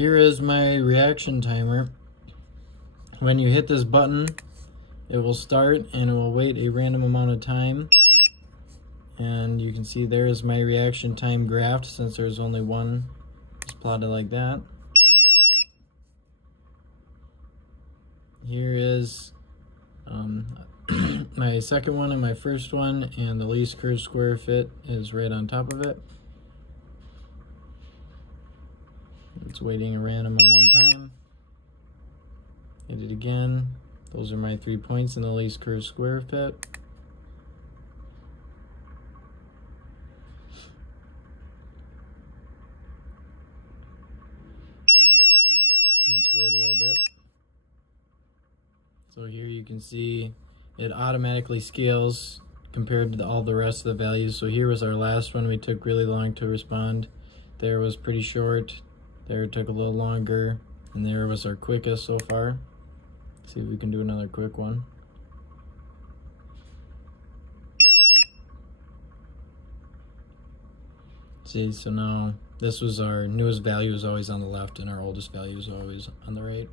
Here is my reaction timer. When you hit this button, it will start and it will wait a random amount of time. And you can see there is my reaction time graphed since there's only one. It's plotted like that. Here is my second one and my first one, and the least curved square fit is right on top of it. It's waiting a random amount of time. Hit it again. Those are my 3 points in the least curved square fit. Let's wait a little bit. So here you can see it automatically scales compared to all the rest of the values. So here was our last one. We took really long to respond. There was pretty short. There it took a little longer. And there was our quickest so far. See if we can do another quick one. See, so now this was our newest value is always on the left and our oldest value is always on the right.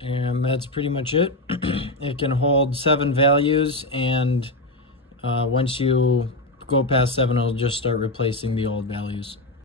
And that's pretty much it. It can hold 7 values, and once you go past 7, it'll just start replacing the old values.